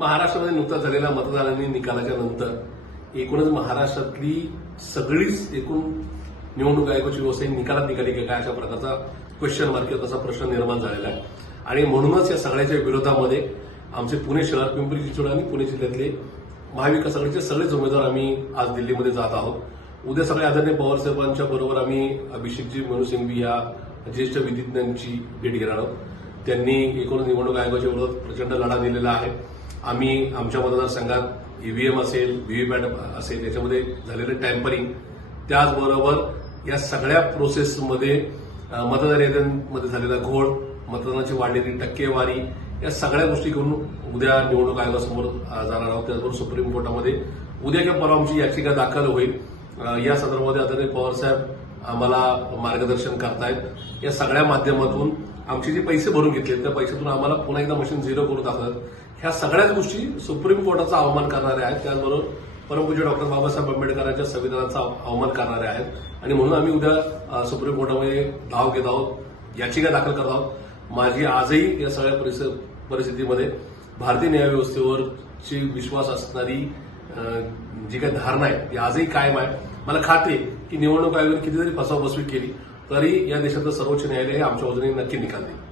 महाराष्ट्रामध्ये नुकताच झालेल्या मतदारांनी निकालाच्या नंतर एकूणच महाराष्ट्रातली सगळीच एकूण निवडणूक आयोगाची व्यवस्था ही निकालात निघाली की काय अशा प्रकारचा क्वेश्चन मार्क किंवा तसा प्रश्न निर्माण झालेला आहे. आणि म्हणूनच या सगळ्याच्या विरोधामध्ये आमचे पुणे शहर पिंपरी चिंचवड आणि पुणे जिल्ह्यातले महाविकास आघाडीचे सगळेच उमेदवार आम्ही आज दिल्लीमध्ये जात आहोत. उद्या सगळे आदरणीय पवारसाहेबांच्या बरोबर आम्ही अभिषेकजी मनू सिंघवी या ज्येष्ठ विधिज्ञांची भेट घेणार आहोत. त्यांनी एकूणच निवडणूक आयोगाच्या विरोधात प्रचंड लढा दिलेला आहे. आम्ही आमच्या मतदारसंघात ईव्हीएम असेल व्हीव्हीपॅट असेल याच्यामध्ये झालेलं टॅम्परिंग त्याचबरोबर या सगळ्या प्रोसेसमध्ये मतदार याद्यांमध्ये झालेला घोळ मतदानाची वाढलेली टक्केवारी या सगळ्या गोष्टी घेऊन उद्या निवडणूक आयोगासमोर जाणार आहोत. त्याचबरोबर सुप्रीम कोर्टामध्ये उद्या किंवा परवा आमची याचिका दाखल होईल. या संदर्भामध्ये आदरणीय पवारसाहेब आम्हाला मार्गदर्शन करतायत. या सगळ्या माध्यमातून आमचे जे पैसे भरून घेतले त्या पैशातून आम्हाला पुन्हा एकदा मशीन झिरो करून दाखवतात. ह्या सगळ्याच गोष्टी सुप्रीम कोर्टाचा अवमान करणाऱ्या आहेत. त्याचबरोबर परमपूज्य डॉक्टर बाबासाहेब आंबेडकरांच्या संविधानाचा अवमान करणारे आहेत. आणि म्हणून आम्ही उद्या सुप्रीम कोर्टामध्ये धाव घेत आहोत याचिका दाखल करत आहोत. माझी आजही या सगळ्या परिस्थितीमध्ये भारतीय न्यायव्यवस्थेवरची विश्वास असणारी जी काही धारणा आहे ती आजही कायम आहे. मला खात्री की निवडणूक आयोगाने कितीतरी फसवाफसवी केली तरी या देशातलं सर्वोच्च न्यायालय हे आमच्या बाजूने नक्की निकाल देईल.